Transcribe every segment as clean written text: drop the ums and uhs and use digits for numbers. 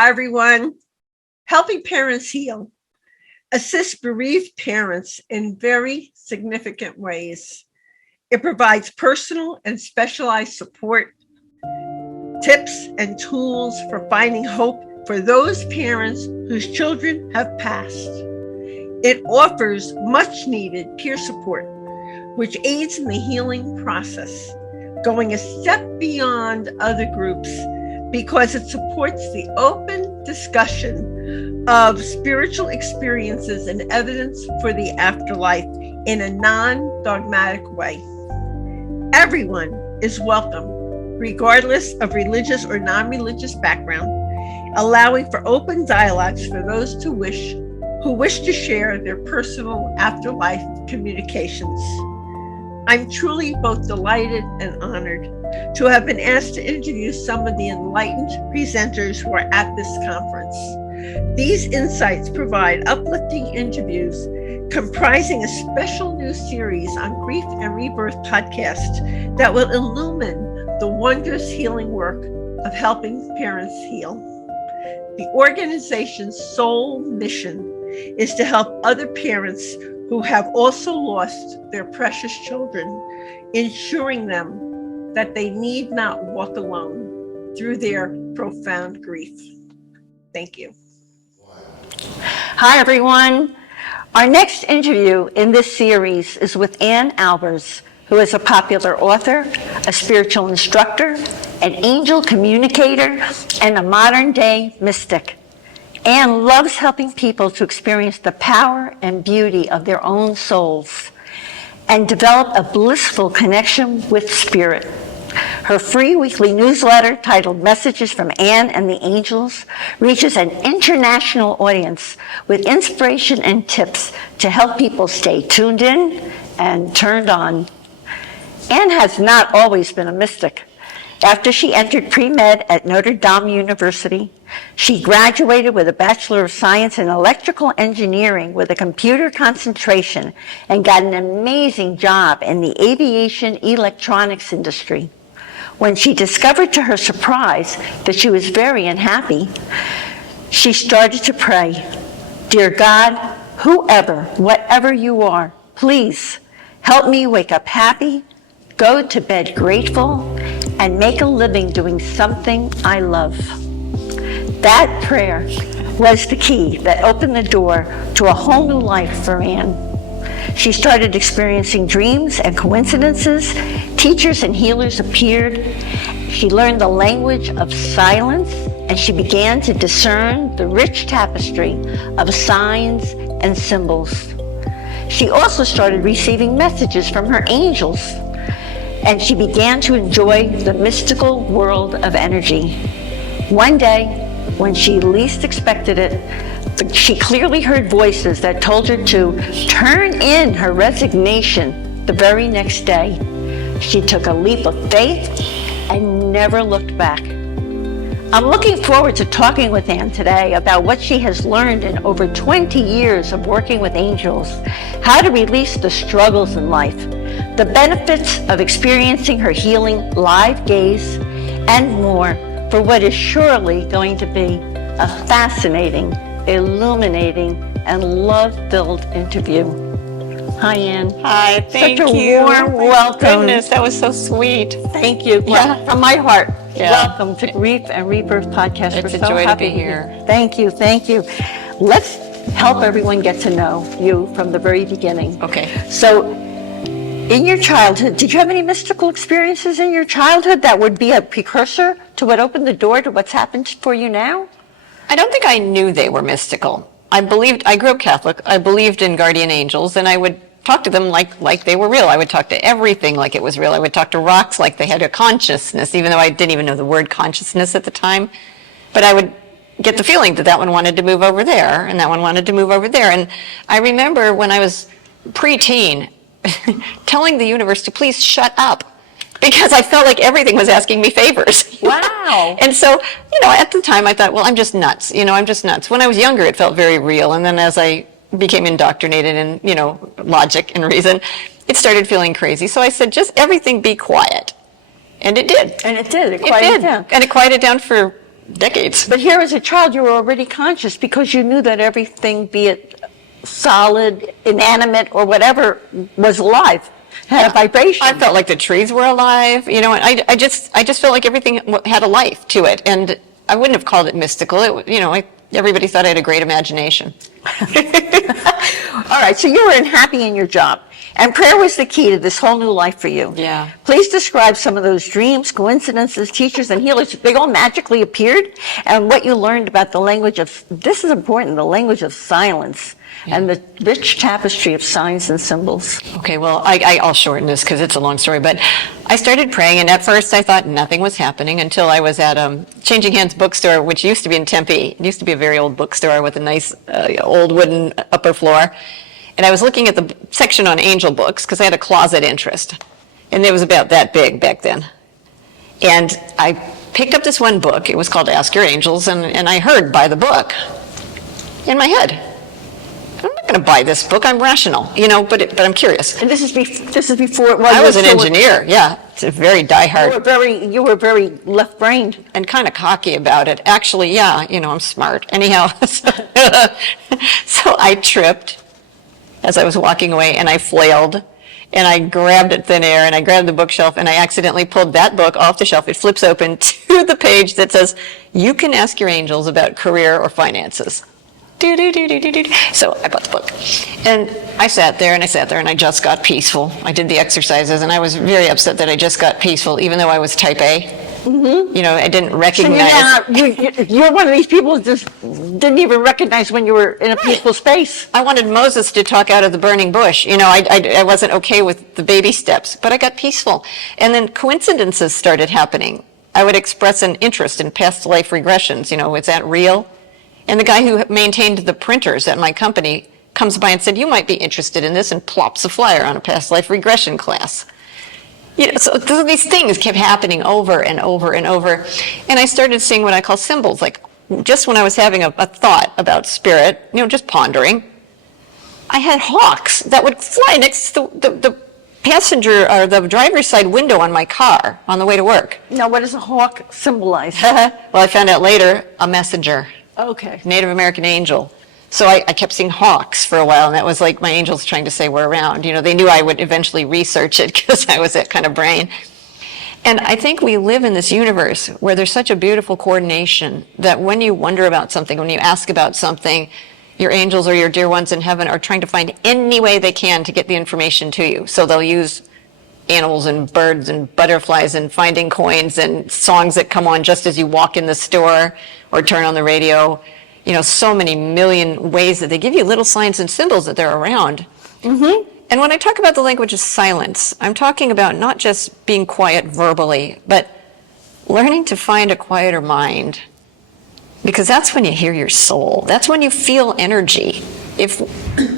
Hi, everyone. Helping Parents Heal assists bereaved parents in very significant ways. It provides personal and specialized support, tips, and tools for finding hope for those parents whose children have passed. It offers much needed peer support, which aids in the healing process, going a step beyond other groups because it supports the open discussion of spiritual experiences and evidence for the afterlife in a non-dogmatic way. Everyone is welcome, regardless of religious or non-religious background, allowing for open dialogues for those who wish to share their personal afterlife communications. I'm truly both delighted and honored to have been asked to interview some of the enlightened presenters who are at this conference. These insights provide uplifting interviews comprising a special new series on Grief and Rebirth podcast that will illumine the wondrous healing work of helping parents heal. The organization's sole mission is to help other parents who have also lost their precious children, ensuring them that they need not walk alone through their profound grief. Thank you. Hi, everyone. Our next interview in this series is with Ann Albers, who is a popular author, a spiritual instructor, an angel communicator, and a modern-day mystic. Ann loves helping people to experience the power and beauty of their own souls and develop a blissful connection with spirit. Her free weekly newsletter titled Messages from Ann and the Angels reaches an international audience with inspiration and tips to help people stay tuned in and turned on. Ann has not always been a mystic. After she entered pre-med at Notre Dame University, she graduated with a Bachelor of Science in Electrical Engineering with a computer concentration and got an amazing job in the aviation electronics industry. When she discovered to her surprise that she was very unhappy, she started to pray, "Dear God, whoever, whatever you are, please help me wake up happy, go to bed grateful, and make a living doing something I love." That prayer was the key that opened the door to a whole new life for Ann. She started experiencing dreams and coincidences. Teachers and healers appeared. She learned the language of silence, and she began to discern the rich tapestry of signs and symbols. She also started receiving messages from her angels, and she began to enjoy the mystical world of energy. One day, when she least expected it, she clearly heard voices that told her to turn in her resignation the very next day. She took a leap of faith and never looked back. I'm looking forward to talking with Ann today about what she has learned in over 20 years of working with angels, how to release the struggles in life, the benefits of experiencing her healing live gaze, and more for what is surely going to be a fascinating, illuminating, and love-filled interview. Hi, Ann. Hi, thank you. Such a warm welcome. Goodness, that was so sweet. Thank you. Yeah. From my heart. Yeah. Welcome to Grief and Rebirth Podcast. It's We're a so joy to happy be here. Thank you, thank you. Let's help everyone get to know you from the very beginning. Okay. So, in your childhood, did you have any mystical experiences in your childhood that would be a precursor to what opened the door to what's happened for you now? I don't think I knew they were mystical. I grew up Catholic. I believed in guardian angels, and I would talk to them like they were real. I would talk to everything like it was real. I would talk to rocks like they had a consciousness, even though I didn't even know the word consciousness at the time. But I would get the feeling that one wanted to move over there, and that one wanted to move over there. And I remember when I was preteen, telling the universe to please shut up, because I felt like everything was asking me favors. Wow. And so, at the time I thought, well, I'm just nuts. I'm just nuts. When I was younger, it felt very real. And then as I became indoctrinated in, logic and reason, it started feeling crazy. So I said, just everything be quiet. And it did. And it did. It quieted down. And it quieted down for decades. But here as a child, you were already conscious because you knew that everything, be it solid, inanimate, or whatever, was alive, had a vibration. I felt like the trees were alive, and I just felt like everything had a life to it. And I wouldn't have called it mystical. Everybody thought I had a great imagination. All right, so you were unhappy in your job, and prayer was the key to this whole new life for you. Yeah. Please describe some of those dreams, coincidences, teachers, and healers. They all magically appeared, and what you learned about the language of, this is important, the language of silence, and the rich tapestry of signs and symbols. Okay, well, I'll shorten this because it's a long story, but I started praying, and at first I thought nothing was happening until I was at Changing Hands bookstore, which used to be in Tempe. It used to be a very old bookstore with a nice old wooden upper floor. And I was looking at the section on angel books because I had a closet interest. And it was about that big back then. And I picked up this one book. It was called Ask Your Angels, and I heard, buy the book, in my head. I'm not going to buy this book. I'm rational, but I'm curious. And this is before. Well, I was an engineer, yeah. It's a very diehard. You were very left-brained. And kind of cocky about it. Actually, yeah, I'm smart. Anyhow, so I tripped as I was walking away, and I flailed, and I grabbed at thin air, and I grabbed the bookshelf, and I accidentally pulled that book off the shelf. It flips open to the page that says, "You can ask your angels about career or finances." So I bought the book, and I sat there and I just got peaceful. I did the exercises, and I was very upset that I just got peaceful, even though I was type A. Mm-hmm. I didn't recognize. So you're one of these people who just didn't even recognize when you were in a peaceful space. I wanted Moses to talk out of the burning bush. I wasn't okay with the baby steps, but I got peaceful. And then coincidences started happening. I would express an interest in past life regressions. Is that real? And the guy who maintained the printers at my company comes by and said, "You might be interested in this," and plops a flyer on a past life regression class. So these things kept happening over and over and over. And I started seeing what I call symbols. Like just when I was having a thought about spirit, just pondering, I had hawks that would fly next to the passenger or the driver's side window on my car on the way to work. Now, what does a hawk symbolize? Well, I found out later, a messenger. Okay. Native American angel. So I kept seeing hawks for a while, and that was like my angels trying to say we're around. They knew I would eventually research it because I was that kind of brain. And I think we live in this universe where there's such a beautiful coordination that when you wonder about something, when you ask about something, your angels or your dear ones in heaven are trying to find any way they can to get the information to you. So they'll use animals and birds and butterflies and finding coins and songs that come on just as you walk in the store or turn on the radio. So many million ways that they give you little signs and symbols that they're around. Mm-hmm. And when I talk about the language of silence, I'm talking about not just being quiet verbally, but learning to find a quieter mind. Because that's when you hear your soul. That's when you feel energy. If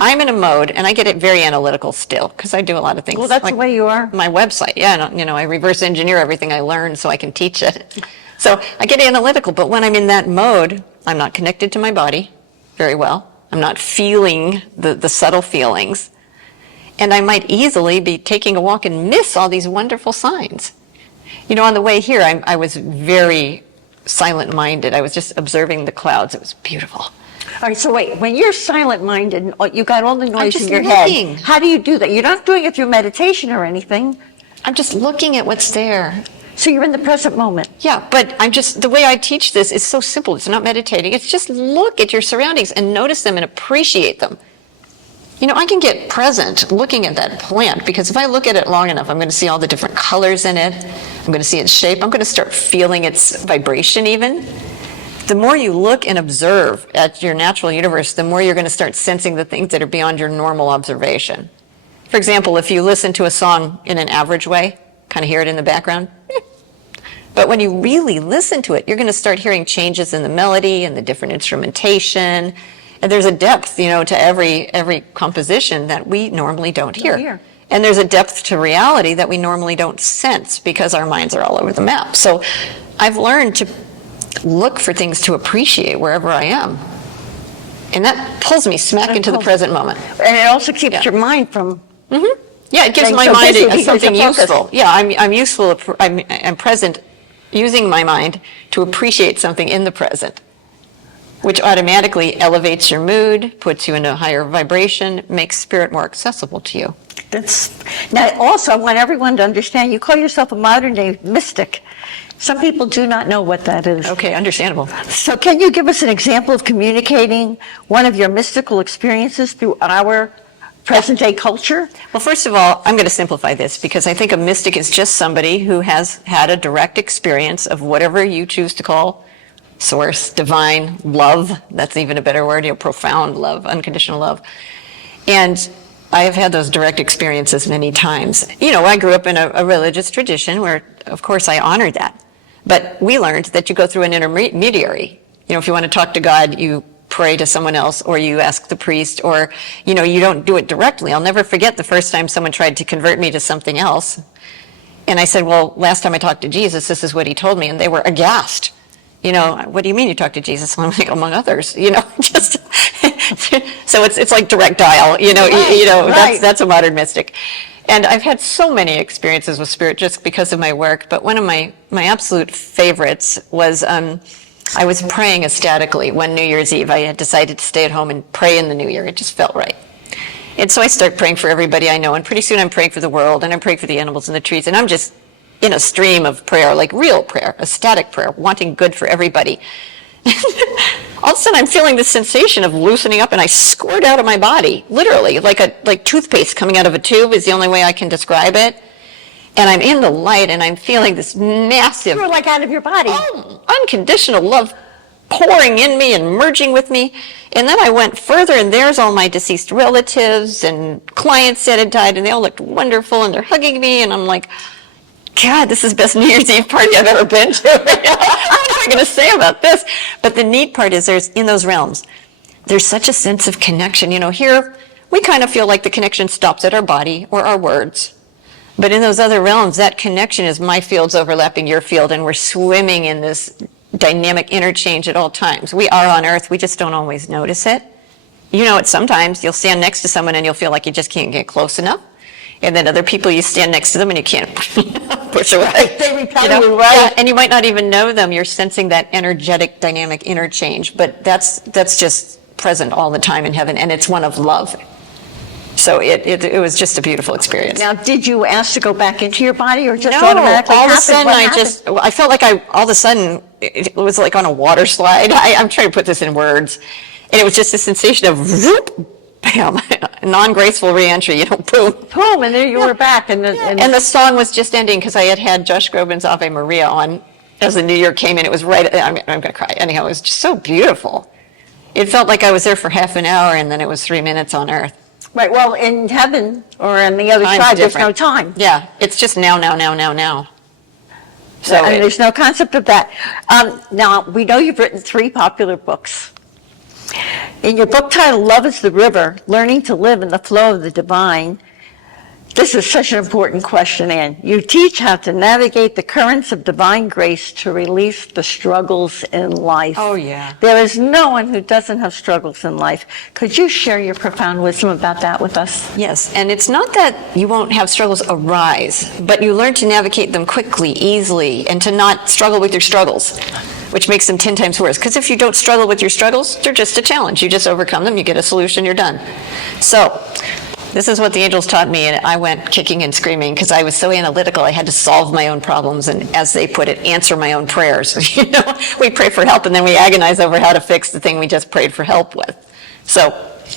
I'm in a mode, and I get it very analytical still, because I do a lot of things. Well, that's like the way you are. My website, yeah, I reverse engineer everything I learn so I can teach it. So I get analytical, but when I'm in that mode, I'm not connected to my body very well. I'm not feeling the subtle feelings. And I might easily be taking a walk and miss all these wonderful signs. On the way here, I was very silent-minded. I was just observing the clouds. It was beautiful. All right, so wait, when you're silent-minded, you got all the noise just in your looking. head. How do you do that? You're not doing it through meditation or anything. I'm just looking at what's there. So you're in the present moment. Yeah, but the way I teach this is so simple. It's not meditating. It's just look at your surroundings and notice them and appreciate them. I can get present looking at that plant because if I look at it long enough, I'm going to see all the different colors in it. I'm going to see its shape. I'm going to start feeling its vibration even. The more you look and observe at your natural universe, the more you're going to start sensing the things that are beyond your normal observation. For example, if you listen to a song in an average way, kind of hear it in the background. But when you really listen to it, you're going to start hearing changes in the melody and the different instrumentation. And there's a depth, to every composition that we normally don't hear. And there's a depth to reality that we normally don't sense because our minds are all over the map. So I've learned to look for things to appreciate wherever I am. And that pulls me smack into the present moment. And it also keeps your mind from... Mm-hmm. Yeah, it gives my mind something useful. Yeah, I'm useful. I'm present using my mind to appreciate something in the present, which automatically elevates your mood, puts you in a higher vibration, makes spirit more accessible to you. Now, also, I want everyone to understand, you call yourself a modern-day mystic. Some people do not know what that is. Okay, understandable. So can you give us an example of communicating one of your mystical experiences through our present-day culture? Well, first of all, I'm going to simplify this because I think a mystic is just somebody who has had a direct experience of whatever you choose to call source, divine, love. That's even a better word, profound love, unconditional love. And I have had those direct experiences many times. I grew up in a religious tradition where, of course, I honored that. But we learned that you go through an intermediary. If you want to talk to God, you pray to someone else, or you ask the priest, or, you don't do it directly. I'll never forget the first time someone tried to convert me to something else. And I said, well, last time I talked to Jesus, this is what he told me. And they were aghast. What do you mean you talked to Jesus? And I'm like, among others, just, so it's like direct dial, Right. that's a modern mystic. And I've had so many experiences with spirit just because of my work, but one of my absolute favorites was, I was praying ecstatically one New Year's Eve. I had decided to stay at home and pray in the new year. It just felt right. And so I start praying for everybody I know, and pretty soon I'm praying for the world, and I'm praying for the animals and the trees, and I'm just in a stream of prayer, like real prayer, ecstatic prayer, wanting good for everybody. All of a sudden I'm feeling this sensation of loosening up, and I squirt out of my body, literally, like toothpaste coming out of a tube is the only way I can describe it. And I'm in the light, and I'm feeling this massive, You're like out of your body. unconditional love pouring in me and merging with me. And then I went further, and there's all my deceased relatives and clients that had died, and they all looked wonderful, and they're hugging me, and I'm like, God, this is the best New Year's Eve party I've ever been to. What am I going to say about this? But the neat part is in those realms, there's such a sense of connection. Here, we kind of feel like the connection stops at our body or our words. But in those other realms, that connection is my field's overlapping your field, and we're swimming in this dynamic interchange at all times. We are on Earth, we just don't always notice it. Sometimes you'll stand next to someone and you'll feel like you just can't get close enough. And then other people, you stand next to them and you can't push away. They repel you, right? Yeah, and you might not even know them. You're sensing that energetic, dynamic interchange. But that's just present all the time in heaven, and it's one of love. So it was just a beautiful experience. Now, did you ask to go back into your body, or just No, automatically all of a happened? sudden What happened? I felt like all of a sudden, it was like on a water slide. I'm trying to put this in words. And it was just a sensation of whoop, bam, non-graceful reentry, boom. Boom, and there you were back. And And the song was just ending because I had Josh Groban's Ave Maria on as the new year came in. It was right, I'm going to cry. Anyhow, it was just so beautiful. It felt like I was there for half an hour, and then it was 3 minutes on earth. right, well, in heaven or on the other Time's side, there's no different. time. Yeah, it's just now. So I mean, there's no concept of that. Now, we know you've written 3 popular books. In your book titled Love is the River, Learning to Live in the Flow of the Divine, this is such an important question, Anne. You teach how to navigate the currents of divine grace to release the struggles in life. Oh, yeah. There is no one who doesn't have struggles in life. Could you share your profound wisdom about that with us? Yes, and it's not that you won't have struggles arise, but you learn to navigate them quickly, easily, and to not struggle with your struggles, which makes them 10 times worse. Because if you don't struggle with your struggles, they're just a challenge. You just overcome them, you get a solution, you're done. So, this is what the angels taught me, and I went kicking and screaming because I was so analytical. I had to solve my own problems and, as they put it, answer my own prayers. We pray for help, and then we agonize over how to fix the thing we just prayed for help with. So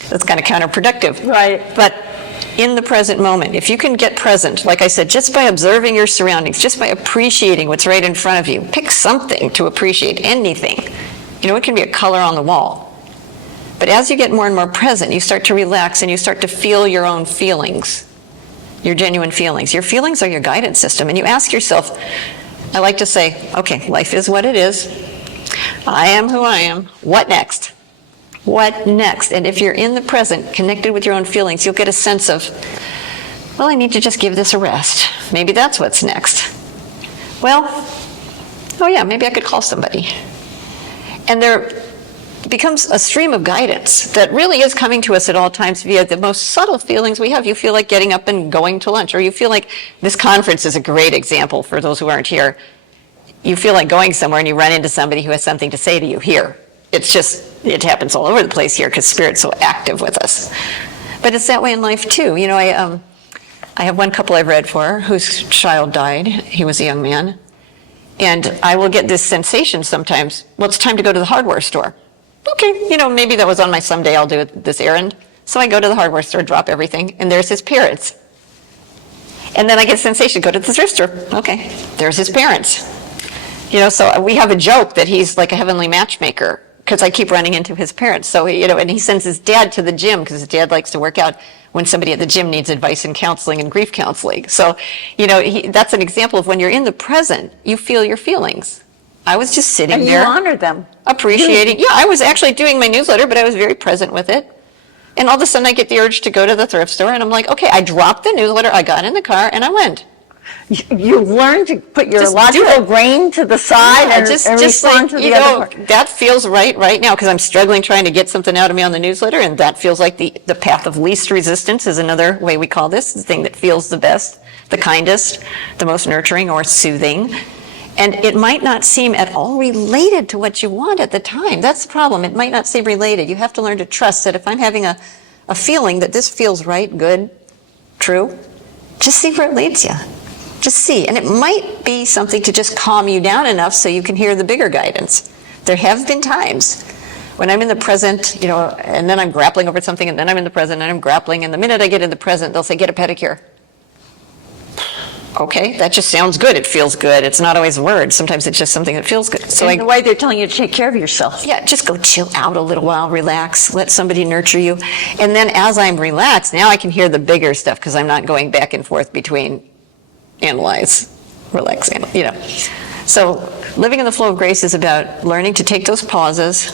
that's kind of counterproductive. Right. But in the present moment, if you can get present, like I said, just by observing your surroundings, just by appreciating what's right in front of you, pick something to appreciate, anything. It can be a color on the wall. But as you get more and more present, you start to relax and you start to feel your own feelings, your genuine feelings. Your feelings are your guidance system. And you ask yourself, I like to say, okay, life is what it is. I am who I am. What next? What next? And if you're in the present, connected with your own feelings, you'll get a sense of, well, I need to just give this a rest. Maybe that's what's next. Well, oh yeah, maybe I could call somebody. And there becomes a stream of guidance that really is coming to us at all times via the most subtle feelings we have. You feel like getting up and going to lunch, or you feel like this conference is a great example for those who aren't here. you feel like going somewhere and you run into somebody who has something to say to you here. It happens all over the place here because Spirit's so active with us. But it's that way in life too. You know, I have one couple I've read for whose child died. He was a young man. And I will get this sensation sometimes, well, it's time to go to the hardware store. Okay, you know, maybe that was on my someday I'll do this errand. So I go to the hardware store, drop everything, and there's his parents. And then I get a sensation, go to the thrift store. Okay, there's his parents. You know, so we have a joke that he's like a heavenly matchmaker because I keep running into his parents. So, you know, and he sends his dad to the gym because his dad likes to work out when somebody at the gym needs advice and counseling and grief counseling. So, you know, that's an example of when you're in the present, you feel your feelings. I was just sitting And you there. honor them. Appreciating. Yeah, I was actually doing my newsletter, but I was very present with it. And all of a sudden I get the urge to go to the thrift store and I'm like, okay, I dropped the newsletter, I got in the car and I went. You learn to put your Just do logical it. brain to the side and just respond like, to you the know, other part. that feels right now because I'm struggling trying to get something out of me on the newsletter, and that feels like the path of least resistance is another way we call this, the thing that feels the best, the kindest, the most nurturing or soothing. And it might not seem at all related to what you want at the time. That's the problem. It might not seem related. You have to learn to trust that if I'm having a feeling that this feels right, good, true, just see where it leads you. Just see. And it might be something to just calm you down enough so you can hear the bigger guidance. There have been times when I'm in the present, you know, and then I'm grappling over something, and then I'm in the present, and I'm grappling, and the minute I get in the present, they'll say, get a pedicure. Okay, that just sounds good. It feels good. It's not always words. Sometimes it's just something that feels good. So In the way they're telling you to take care of yourself. yeah, just go chill out a little while, relax, let somebody nurture you. And then as I'm relaxed, now I can hear the bigger stuff because I'm not going back and forth between analyze, relax, you know. So living in the flow of grace is about learning to take those pauses,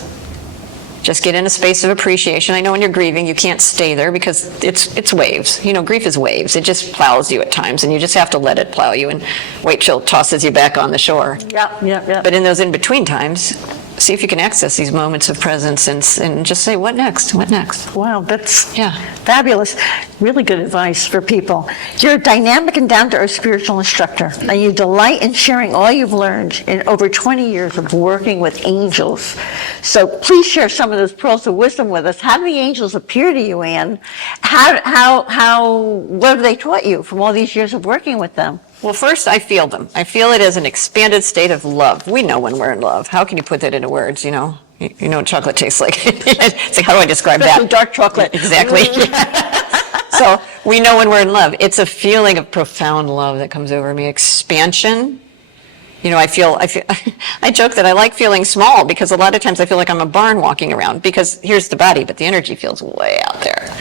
just get in a space of appreciation. I know when you're grieving, you can't stay there because it's waves. You know, grief is waves. It just plows you at times, and you just have to let it plow you and wait till it tosses you back on the shore. Yeah. But in those in-between times, see if you can access these moments of presence and just say, what next? What next? Wow, that's Yeah. fabulous. Really good advice for people. You're a dynamic and down-to-earth spiritual instructor, and you delight in sharing all you've learned in over 20 years of working with angels. So please share some of those pearls of wisdom with us. How do the angels appear to you, Anne? What have they taught you from all these years of working with them? Well, first, I feel them. I feel it as an expanded state of love. We know when we're in love. How can you put that into words, you know? You know what chocolate tastes like. It's like, how do I describe Especially that? dark chocolate. Exactly. So we know when we're in love. It's a feeling of profound love that comes over me. Expansion. You know, I joke that I like feeling small because a lot of times I feel like I'm a barn walking around because here's the body, but the energy feels way out there.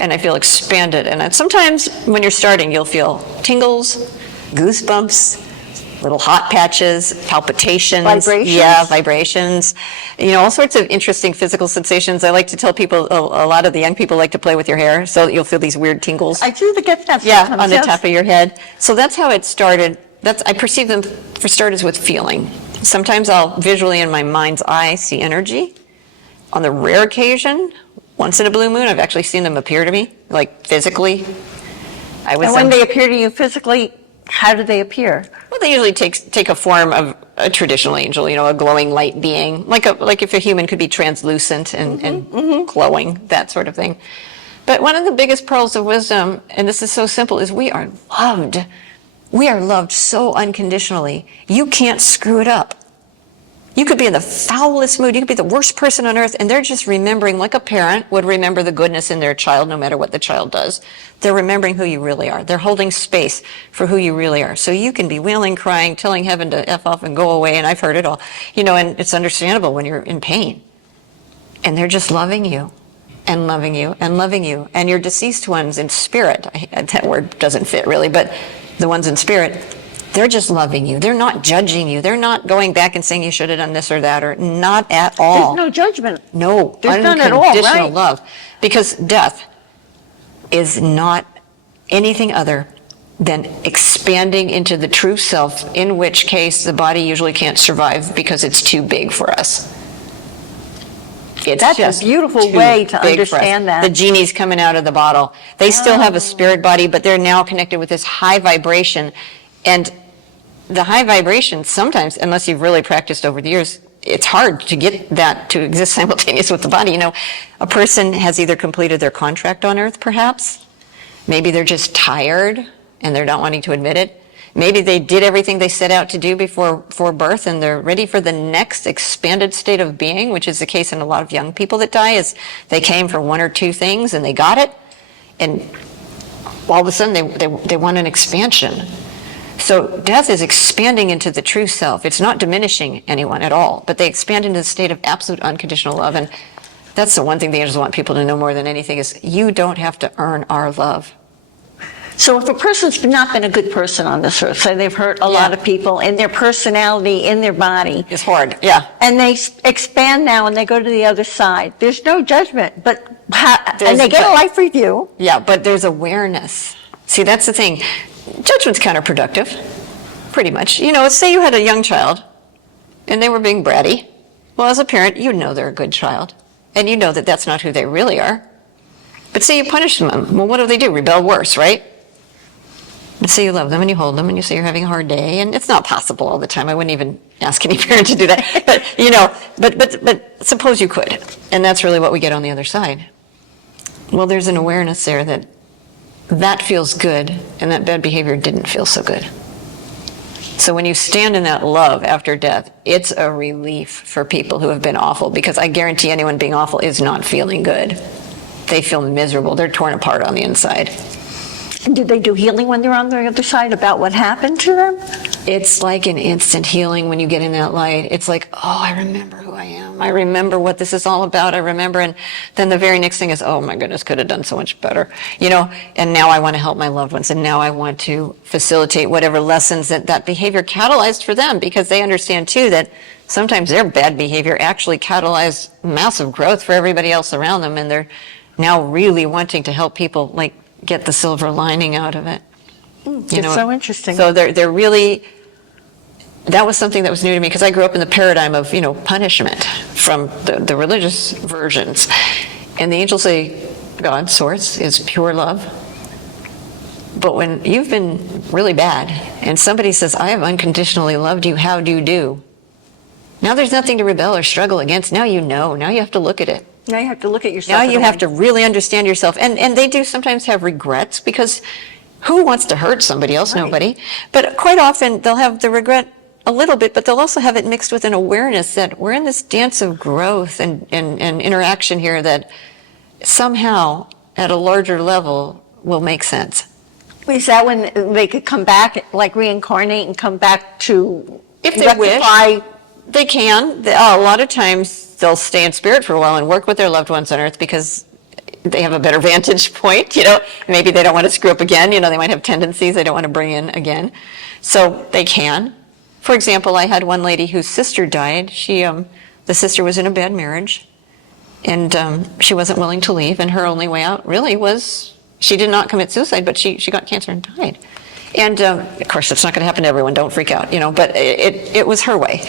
And I feel expanded. And sometimes when you're starting, you'll feel tingles, goosebumps, little hot patches, palpitations. Vibrations? Yeah, vibrations. You know, all sorts of interesting physical sensations. I like to tell people, a lot of the young people like to play with your hair, so you'll feel these weird tingles. I do get that Yeah, sometimes, on the yes. top of your head. So that's how it started. I perceive them, for starters, with feeling. Sometimes I'll visually in my mind's eye see energy. On the rare occasion, once in a blue moon, I've actually seen them appear to me, like physically. And when they appear to you physically, how do they appear? Well, they usually take a form of a traditional angel, you know, a glowing light being, like if a human could be translucent and glowing, that sort of thing. But one of the biggest pearls of wisdom, and this is so simple, is we are loved. We are loved so unconditionally. You can't screw it up. You could be in the foulest mood. You could be the worst person on earth, and they're just remembering, like a parent would remember the goodness in their child, no matter what the child does. They're remembering who you really are. They're holding space for who you really are. So you can be wailing, crying, telling heaven to F off and go away, and I've heard it all. You know, and it's understandable when you're in pain. And they're just loving you, and loving you, and loving you. And your deceased ones in spirit, that word doesn't fit really, but the ones in spirit, they're just loving you. They're not judging you. They're not going back and saying you should have done this or that, or not at all. There's no judgment. No, There's none at all, unconditional right? love. Because death is not anything other than expanding into the true self, in which case the body usually can't survive because it's too big for us. It's That's just a beautiful too way to big for us. understand that. The genie's coming out of the bottle. They still have a spirit body, but they're now connected with this high vibration. And the high vibration, sometimes, unless you've really practiced over the years, it's hard to get that to exist simultaneous with the body. You know, a person has either completed their contract on Earth, perhaps. Maybe they're just tired and they're not wanting to admit it. Maybe they did everything they set out to do before birth and they're ready for the next expanded state of being, which is the case in a lot of young people that die, is they came for one or two things and they got it. And all of a sudden they want an expansion. So death is expanding into the true self. It's not diminishing anyone at all, but they expand into the state of absolute unconditional love. And that's the one thing the angels want people to know more than anything is you don't have to earn our love. So if a person's not been a good person on this earth, say they've hurt a lot of people in their personality, in their body. It's hard, yeah. And they expand now and they go to the other side. There's no judgment, but and they get a life review. Yeah, but there's awareness. See, that's the thing. Judgment's counterproductive, pretty much. You know, say you had a young child and they were being bratty. Well, as a parent, you know they're a good child. And you know that that's not who they really are. But say you punish them. Well, what do? Rebel worse, right? And say you love them and you hold them and you say you're having a hard day. And it's not possible all the time. I wouldn't even ask any parent to do that. But, you know, but suppose you could. And that's really what we get on the other side. Well, there's an awareness there that feels good and that bad behavior didn't feel so good. So when you stand in that love after death, it's a relief for people who have been awful, because I guarantee anyone being awful is not feeling good. They feel miserable. They're torn apart on the inside. And do they do healing when they're on the other side about what happened to them? It's like an instant healing when you get in that light. It's like, oh, I remember who I am. I remember what this is all about. I remember. And then the very next thing is, oh my goodness, could have done so much better. You know, and now I want to help my loved ones. And now I want to facilitate whatever lessons that behavior catalyzed for them, because they understand too that sometimes their bad behavior actually catalyzed massive growth for everybody else around them. And they're now really wanting to help people like get the silver lining out of it. It's so interesting. So they're really, that was something that was new to me, because I grew up in the paradigm of, you know, punishment from the religious versions. And the angels say God, source, is pure love. But when you've been really bad and somebody says, I have unconditionally loved you, how do you do? Now there's nothing to rebel or struggle against. Now you know. Now you have to look at it. Now you have to look at yourself. Now you have to really understand yourself. And they do sometimes have regrets, because who wants to hurt somebody else? Right. Nobody. But quite often they'll have the regret a little bit, but they'll also have it mixed with an awareness that we're in this dance of growth and interaction here that somehow at a larger level will make sense. Is that when they could come back, like reincarnate and come back to If they rectify? wish, they can. A lot of times they'll stay in spirit for a while and work with their loved ones on Earth, because they have a better vantage point, you know. Maybe they don't want to screw up again, you know, they might have tendencies they don't want to bring in again. So they can. For example, I had one lady whose sister died. The sister was in a bad marriage, and she wasn't willing to leave, and her only way out really was, she did not commit suicide, but she got cancer and died. And of course, it's not going to happen to everyone, don't freak out, you know, but it was her way.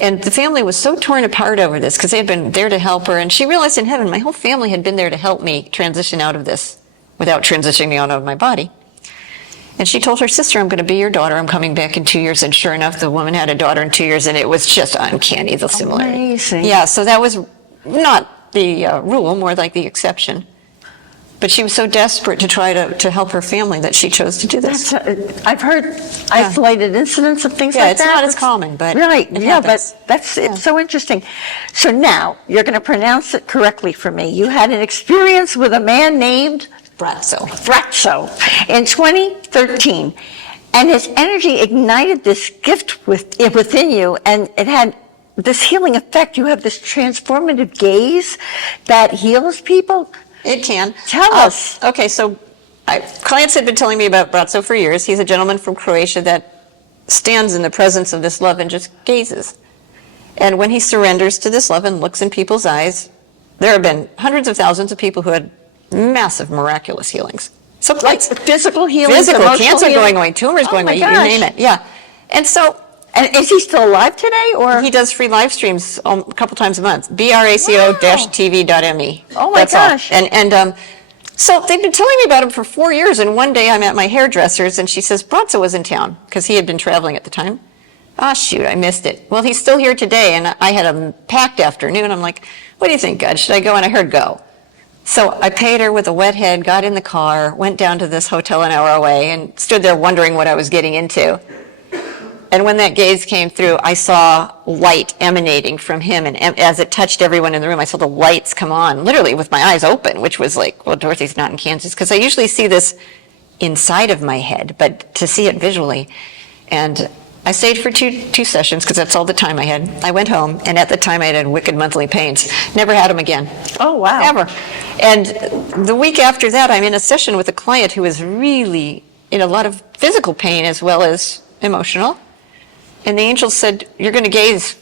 And the family was so torn apart over this, because they had been there to help her, and she realized in heaven, my whole family had been there to help me transition out of this without transitioning out of my body. And she told her sister, I'm going to be your daughter. I'm coming back in 2 years. And sure enough, the woman had a daughter in 2 years, and it was just uncanny, the similarity. Amazing. Yeah, so that was not the rule, more like the exception. But she was so desperate to try to help her family that she chose to do this. I've heard isolated incidents of things like that. Yeah, it's not as common, but right. it Yeah, happens. but it's so interesting. So now you're going to pronounce it correctly for me. You had an experience with a man named Bratzo. in 2013, and his energy ignited this gift within you, and it had this healing effect. You have this transformative gaze that heals people. It can. Tell us. Okay, so clients had been telling me about Bratzo for years. He's a gentleman from Croatia that stands in the presence of this love and just gazes. And when he surrenders to this love and looks in people's eyes, there have been hundreds of thousands of people who had massive miraculous healings. So Like physical healing, physical, emotional cancer healing? going away, tumors Oh going my away, you gosh. name it. Yeah. And so And is he still alive today, or? he does free live streams a couple times a month. BRACO-TV.me. Oh my That's all. gosh. And So they've been telling me about him for 4 years, and one day I'm at my hairdresser's, and she says, Bronzo was in town, because he had been traveling at the time. Ah, shoot, I missed it. Well, he's still here today, and I had a packed afternoon. I'm like, what do you think, God? Should I go? And I heard go. So I paid her with a wet head, got in the car, went down to this hotel an hour away, and stood there wondering what I was getting into. And when that gaze came through, I saw light emanating from him. And as it touched everyone in the room, I saw the lights come on, literally with my eyes open, which was like, well, Dorothy's not in Kansas. Because I usually see this inside of my head, but to see it visually. And I stayed for two sessions, because that's all the time I had. I went home, and at the time I had wicked monthly pains. Never had them again. Oh, wow. Ever. And the week after that, I'm in a session with a client who is really in a lot of physical pain as well as emotional. And the angel said, you're going to gaze.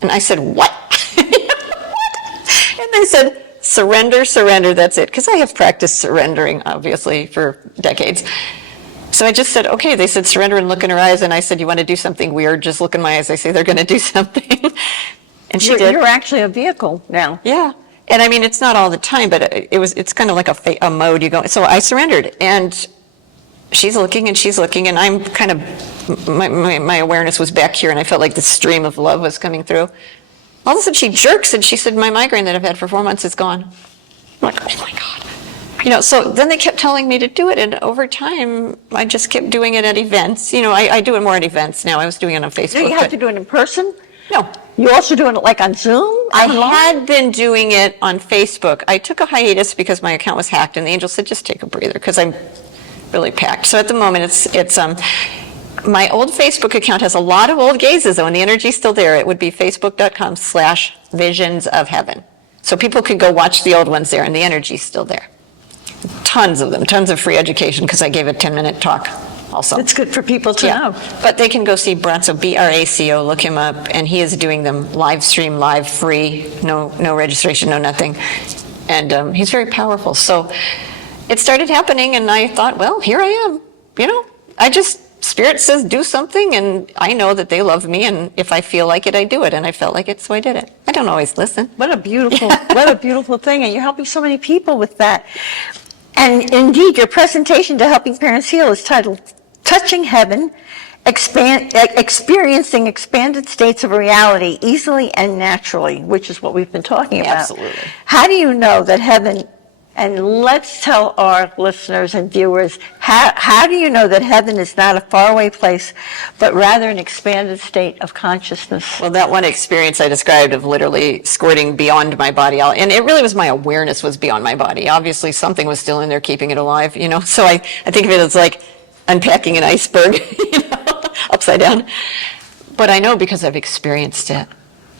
And I said, what? What? And they said, surrender, surrender, that's it. Because I have practiced surrendering, obviously, for decades. So I just said, okay. They said, surrender and look in her eyes. And I said, you want to do something weird? Just look in my eyes. They say they're going to do something. And she did. You're actually a vehicle now. Yeah. And I mean, it's not all the time, but it's kind of like a mode you go. So I surrendered. And she's looking, and I'm kind of, my awareness was back here, and I felt like the stream of love was coming through. All of a sudden she jerks, and she said, my migraine that I've had for 4 months is gone. I'm like, oh my God. So then they kept telling me to do it, and over time, I just kept doing it at events. I do it more at events now. I was doing it on Facebook. Do you have to do it in person? No. You also doing it like on Zoom? I Online? had been doing it on Facebook. I took a hiatus because my account was hacked, and the angel said, just take a breather, because I'm really packed. So at the moment, it's my old Facebook account has a lot of old gazes, though, and the energy's still there. It would be facebook.com/visions of heaven. So people could go watch the old ones there, and the energy's still there. Tons of them, tons of free education, because I gave a 10-minute talk also. It's good for people to know. But they can go see Bronzo, Braco, look him up, and he is doing them live stream, live, free, no registration, no nothing. And he's very powerful. So it started happening, and I thought, well, here I am. Spirit says do something, and I know that they love me, and if I feel like it, I do it, and I felt like it, so I did it. I don't always listen. What a beautiful thing, and you're helping so many people with that. And indeed, your presentation to Helping Parents Heal is titled Touching Heaven, Experiencing Expanded States of Reality Easily and Naturally, which is what we've been talking about. Absolutely. How do you know that heaven, and let's tell our listeners and viewers, how do you know that heaven is not a faraway place, but rather an expanded state of consciousness? Well, that one experience I described of literally squirting beyond my body, and it really was my awareness was beyond my body. Obviously, something was still in there keeping it alive, So I think of it as like unpacking an iceberg, upside down. But I know because I've experienced it.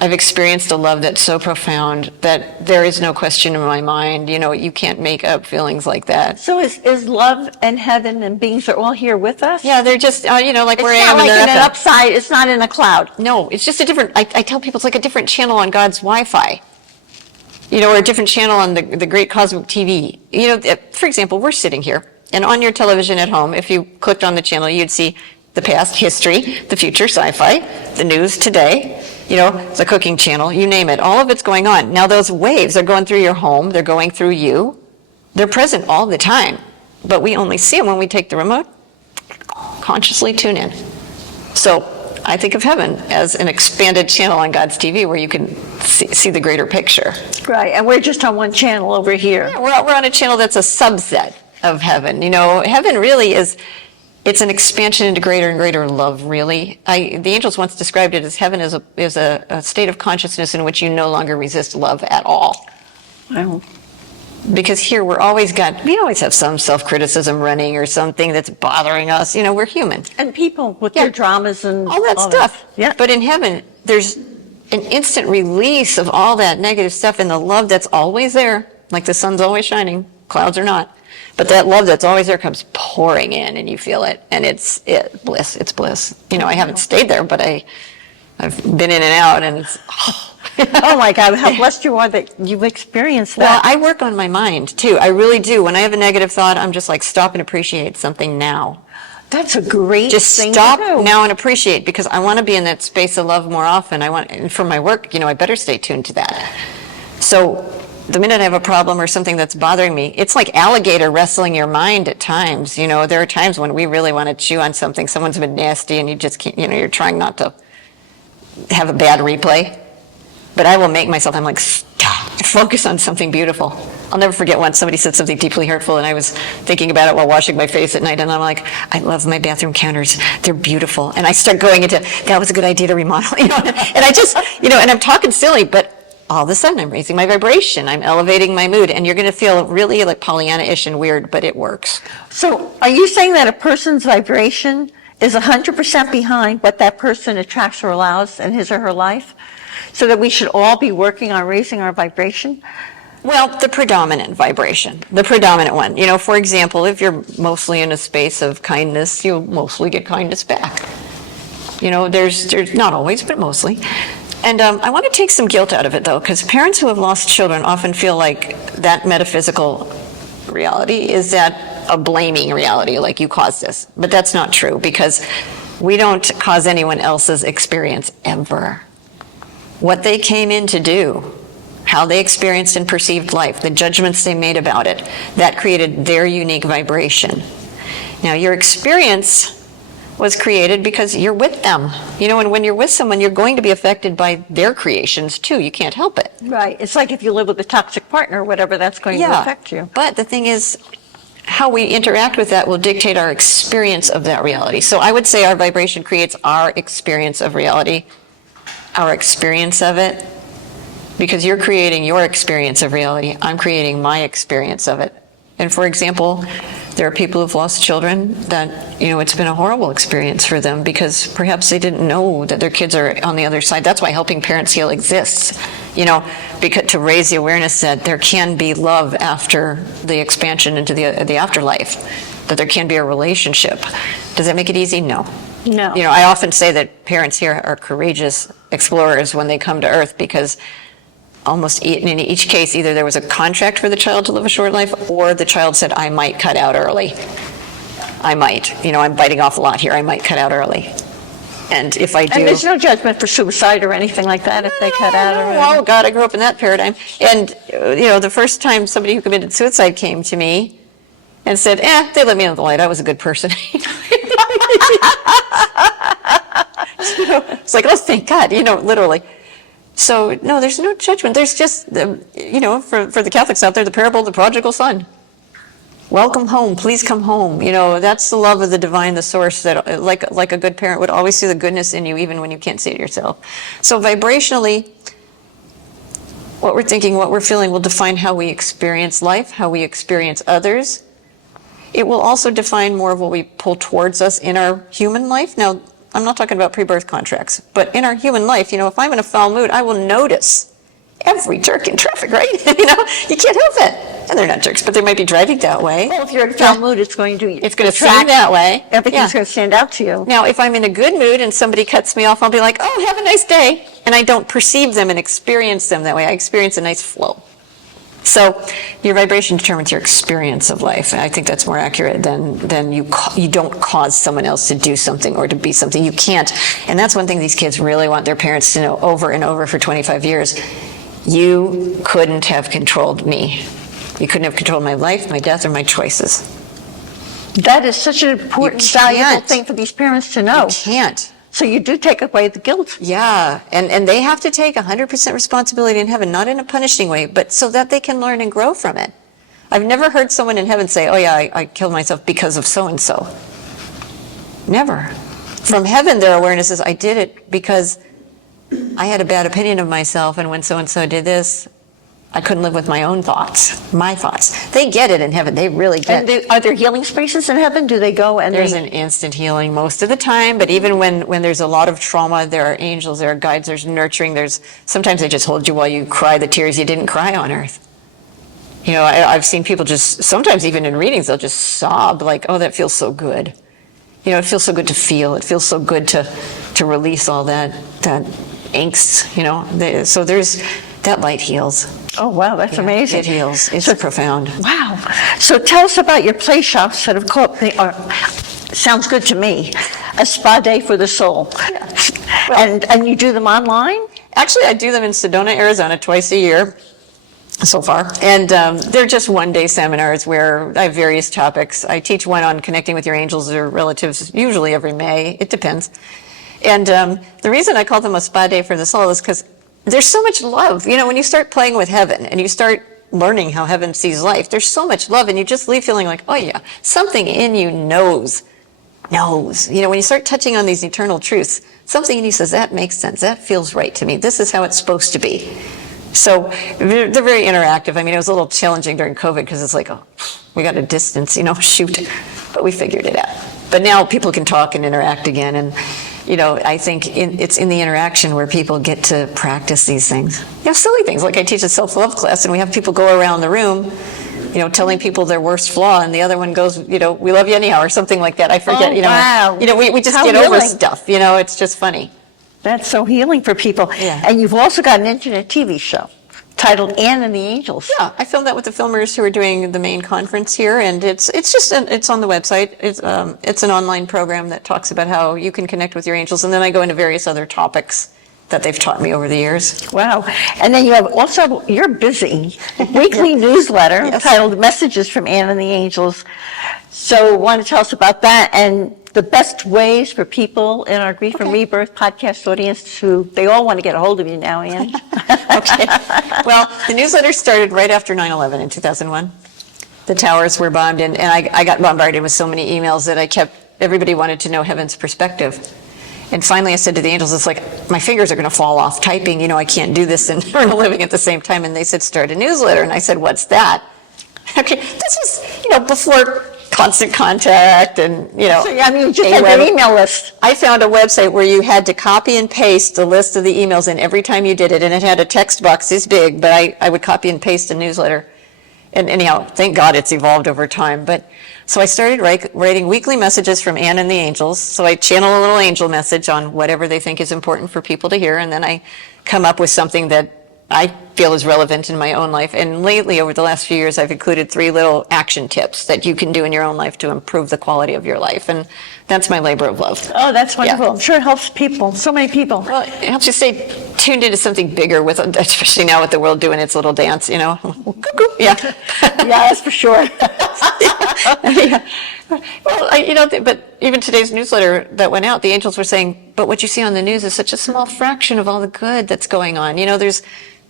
I've experienced a love that's so profound that there is no question in my mind. You can't make up feelings like that. So is love and heaven and beings are all here with us? Yeah, they're just, like It's where I not am like in in the an upside, it's not in a cloud. No, it's just a different, I tell people it's like a different channel on God's Wi-Fi. Or a different channel on the great cosmic TV. For example, we're sitting here, and on your television at home, if you clicked on the channel, you'd see the past, history, the future, sci-fi, the news today, the cooking channel, you name it. All of it's going on. Now those waves are going through your home, they're going through you. They're present all the time, but we only see them when we take the remote, consciously tune in. So I think of heaven as an expanded channel on God's TV where you can see the greater picture. Right, and we're just on one channel over here. Yeah, we're on a channel that's a subset of heaven. Heaven really it's an expansion into greater and greater love, really. The angels once described it as heaven is a state of consciousness in which you no longer resist love at all. Wow. Because here we always have some self-criticism running or something that's bothering us. We're human. And people with their dramas and all that stuff. Yeah. But in heaven, there's an instant release of all that negative stuff, and the love that's always there, like the sun's always shining, clouds are not. But that love that's always there comes pouring in, and you feel it, and it's bliss. It's bliss. I haven't stayed there, but I've been in and out, and it's. Oh my God, how blessed you are that you've experienced Well, that. I work on my mind too. I really do. When I have a negative thought, I'm just like, stop and appreciate something now. That's a great Just thing stop to do. now and appreciate, because I want to be in that space of love more often. And for my work, I better stay tuned to that. So the minute I have a problem or something that's bothering me, it's like alligator wrestling your mind at times. There are times when we really want to chew on something. Someone's been nasty and you just can't, you're trying not to have a bad replay. But I will make myself, I'm like, focus on something beautiful. I'll never forget once somebody said something deeply hurtful and I was thinking about it while washing my face at night and I'm like, I love my bathroom counters. They're beautiful. And I start going into, that was a good idea to remodel, and I just, and I'm talking silly, but all of a sudden I'm raising my vibration. I'm elevating my mood and you're going to feel really like Pollyanna-ish and weird, but it works. So are you saying that a person's vibration is 100% behind what that person attracts or allows in his or her life? So that we should all be working on raising our vibration? Well, the predominant vibration, the predominant one. For example, if you're mostly in a space of kindness, you'll mostly get kindness back. There's not always, but mostly. And I want to take some guilt out of it, though, because parents who have lost children often feel like that metaphysical reality is that a blaming reality, like you caused this. But that's not true, because we don't cause anyone else's experience ever. What they came in to do, how they experienced and perceived life, the judgments they made about it, that created their unique vibration. Now, your experience was created because you're with them. And when you're with someone, you're going to be affected by their creations too. You can't help it. Right. It's like if you live with a toxic partner or whatever, that's going to affect you. But the thing is, how we interact with that will dictate our experience of that reality. So I would say our vibration creates our experience of reality, our experience of it, because you're creating your experience of reality. I'm creating my experience of it. And for example, there are people who've lost children that, it's been a horrible experience for them because perhaps they didn't know that their kids are on the other side. That's why Helping Parents Heal exists, because to raise the awareness that there can be love after the expansion into the afterlife, that there can be a relationship. Does that make it easy? No. No. I often say that parents here are courageous explorers when they come to Earth because almost in each case, either there was a contract for the child to live a short life or the child said, I might cut out early. I might. I'm biting off a lot here. I might cut out early. And if I do... And there's no judgment for suicide or anything like that if they cut out or... Oh, God, I grew up in that paradigm. And, the first time somebody who committed suicide came to me and said, they let me in the light. I was a good person. It's like, oh, thank God, literally. So, no, there's no judgment. There's just, for the Catholics out there, the parable of the prodigal son. Welcome home, please come home. That's the love of the divine, the source, that like a good parent would always see the goodness in you, even when you can't see it yourself. So vibrationally, what we're thinking, what we're feeling will define how we experience life, how we experience others. It will also define more of what we pull towards us in our human life. Now, I'm not talking about pre-birth contracts, but in our human life, if I'm in a foul mood, I will notice every jerk in traffic, right? You can't help it. And they're not jerks, but they might be driving that way. Well, if you're in a foul mood, it's going to seem that way. Everything's going to stand out to you. Now, if I'm in a good mood and somebody cuts me off, I'll be like, oh, have a nice day. And I don't perceive them and experience them that way. I experience a nice flow. So your vibration determines your experience of life. And I think that's more accurate than you don't cause someone else to do something or to be something. You can't. And that's one thing these kids really want their parents to know over and over for 25 years. You couldn't have controlled me. You couldn't have controlled my life, my death, or my choices. That is such an important, valuable thing for these parents to know. You can't. So you do take away the guilt. Yeah, and they have to take 100% responsibility in heaven, not in a punishing way, but so that they can learn and grow from it. I've never heard someone in heaven say, oh yeah, I killed myself because of so-and-so. Never. From heaven, their awareness is, I did it because I had a bad opinion of myself, and when so-and-so did this, I couldn't live with my own thoughts, my thoughts. They get it in heaven. They really get it. And are there healing spaces in heaven? Do they go and There's an instant healing most of the time, but even when there's a lot of trauma, there are angels, there are guides, there's nurturing, sometimes they just hold you while you cry the tears you didn't cry on earth. I've seen people just, sometimes even in readings, they'll just sob like, oh, that feels so good. It feels so good to feel. It feels so good to release all that angst, so that light heals. Oh, wow, that's amazing. It heals. It's profound. Wow. So tell us about your play shops that have caught sounds good to me, a spa day for the soul. Yeah. Well, and you do them online? Actually, I do them in Sedona, Arizona twice a year. so far. And they're just one-day seminars where I have various topics. I teach one on connecting with your angels or relatives, usually every May. It depends. And the reason I call them a spa day for the soul is because there's so much love. You know, when you start playing with heaven and you start learning how heaven sees life, there's so much love, and you just leave feeling like, oh yeah, something in you knows. You know, when you start touching on these eternal truths, something in you says, that makes sense. That feels right to me. This is how it's supposed to be. So they're very interactive. I mean, it was a little challenging during COVID because it's like, oh, we got a distance, you know, shoot. But we figured it out. But now people can talk and interact again. And, you know, I think it's in the interaction where people get to practice these things. You know, silly things. Like I teach a self-love class and we have people go around the room, you know, telling people their worst flaw, and the other one goes, you know, we love you anyhow, or something like that. I forget, you know. Wow. You know, we just How get over healing. stuff, you know, it's just funny. That's so healing for people. Yeah. And you've also got an internet TV show titled Anne and the Angels. Yeah, I filmed that with the filmers who are doing the main conference here, and it's on the website. It's an online program that talks about how you can connect with your angels, and then I go into various other topics that they've taught me over the years. Wow. And then you have also, you're busy, weekly newsletter Yes. titled Messages from Anne and the Angels. So want to tell us about that and the best ways for people in our Grief and Okay. Rebirth podcast audience who, they all want to get a hold of you now, Anne. Okay. Well, the newsletter started right after 9/11 in 2001. The towers were bombed, and I got bombarded with so many emails that everybody wanted to know heaven's perspective. And finally I said to the angels, it's like, my fingers are going to fall off typing, you know, I can't do this and earn a living at the same time. And they said, start a newsletter. And I said, what's that? Okay, this was, you know, before constant contact and, you know. So, I mean, you just had an email list. I found a website where you had to copy and paste the list of the emails in every time you did it, and it had a text box this big, but I would copy and paste a newsletter. And anyhow, thank God it's evolved over time. But so I started writing weekly messages from Anne and the Angels. So I channel a little angel message on whatever they think is important for people to hear, and then I come up with something that I feel is relevant in my own life. And lately, over the last few years, I've included 3 little action tips that you can do in your own life to improve the quality of your life. And that's my labor of love. Oh, that's wonderful. Yeah. I'm sure it helps people, so many people. Well, it helps you stay tuned into something bigger, with, especially now with the world doing its little dance, you know. Cuckoo. Yeah. Yeah, that's for sure. Yeah. Well, you know, but even today's newsletter that went out, the angels were saying, but what you see on the news is such a small fraction of all the good that's going on. You know,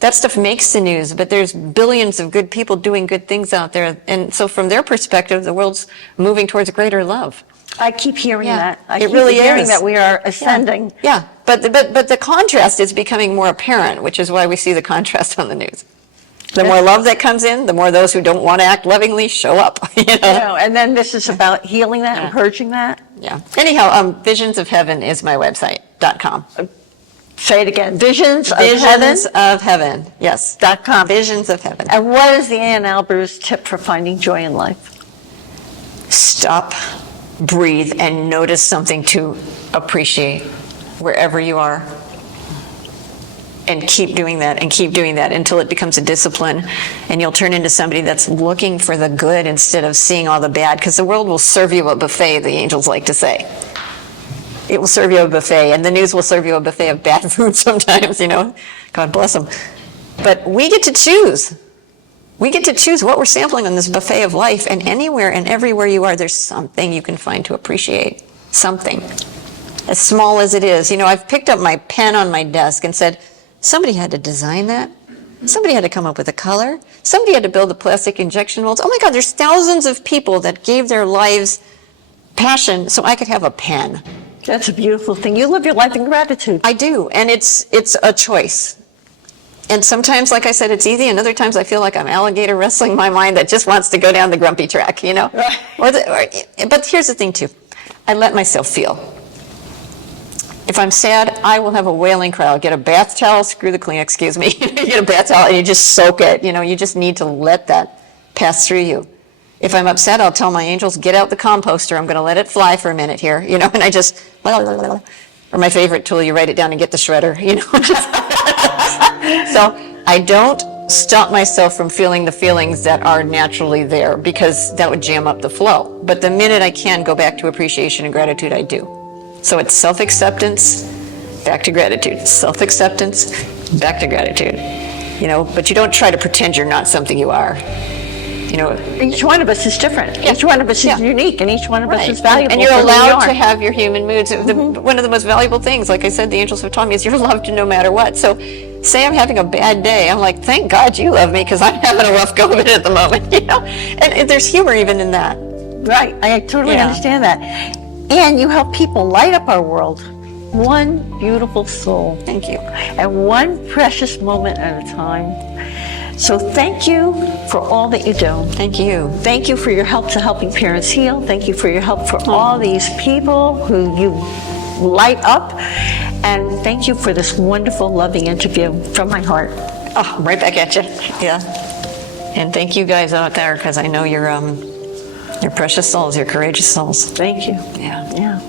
that stuff makes the news, but there's billions of good people doing good things out there. And so from their perspective, the world's moving towards greater love. I keep hearing Yeah, that. I it keep really hearing is. that we are ascending. Yeah, but the contrast is becoming more apparent, which is why we see the contrast on the news. The more love that comes in, the more those who don't want to act lovingly show up. You know? You know, and then this is about healing that and purging that. Yeah. Anyhow, Visions of Heaven is my website.com. Say it again. Visions of Visions of Heaven. Yes. Heaven.com. Visions of Heaven. And what is the Ann Albers tip for finding joy in life? Stop, breathe, and notice something to appreciate wherever you are. And keep doing that and keep doing that until it becomes a discipline, and you'll turn into somebody that's looking for the good instead of seeing all the bad, because the world will serve you a buffet, the angels like to say. It will serve you a buffet, and the news will serve you a buffet of bad food sometimes, you know. God bless them. But we get to choose. We get to choose what we're sampling on this buffet of life, and anywhere and everywhere you are, there's something you can find to appreciate. Something. As small as it is. You know, I've picked up my pen on my desk and said, somebody had to design that. Somebody had to come up with a color. Somebody had to build the plastic injection molds. Oh my God, there's thousands of people that gave their lives passion so I could have a pen. That's a beautiful thing. You live your life in gratitude. I do, and it's a choice. And sometimes, like I said, it's easy, and other times I feel like I'm alligator wrestling my mind that just wants to go down the grumpy track, you know? But here's the thing, too. I let myself feel. If I'm sad, I will have a wailing cry. I'll get a bath towel, screw the Kleenex, excuse me. You get a bath towel and you just soak it. You know, you just need to let that pass through you. If I'm upset, I'll tell my angels, get out the composter. I'm going to let it fly for a minute here. You know, and I just, or my favorite tool, you write it down and get the shredder, you know. So I don't stop myself from feeling the feelings that are naturally there, because that would jam up the flow. But the minute I can go back to appreciation and gratitude, I do. So it's self-acceptance, back to gratitude. Self-acceptance, back to gratitude. but you don't try to pretend you're not something you are. Each one of us is different. Each one of us is unique, and each one of us Right. is valuable. And you're for who we allowed are. to have your human moods. One of the most valuable things, like I said, the angels have taught me, is you're loved no matter what. So say I'm having a bad day, I'm like, thank God you love me, because I'm having a rough go of it at the moment, And there's humor even in that. Right, I totally Yeah. understand that. And you help people light up our world, one beautiful soul, Thank you. and one precious moment at a time. So thank you for all that you do. Thank you. Thank you for your help to helping parents heal. Thank you for your help for all these people who you light up. And thank you for this wonderful, loving interview from my heart. Oh, right back at you. Yeah. And thank you guys out there, because I know you're precious souls, you're courageous souls. Thank you. Yeah. Yeah.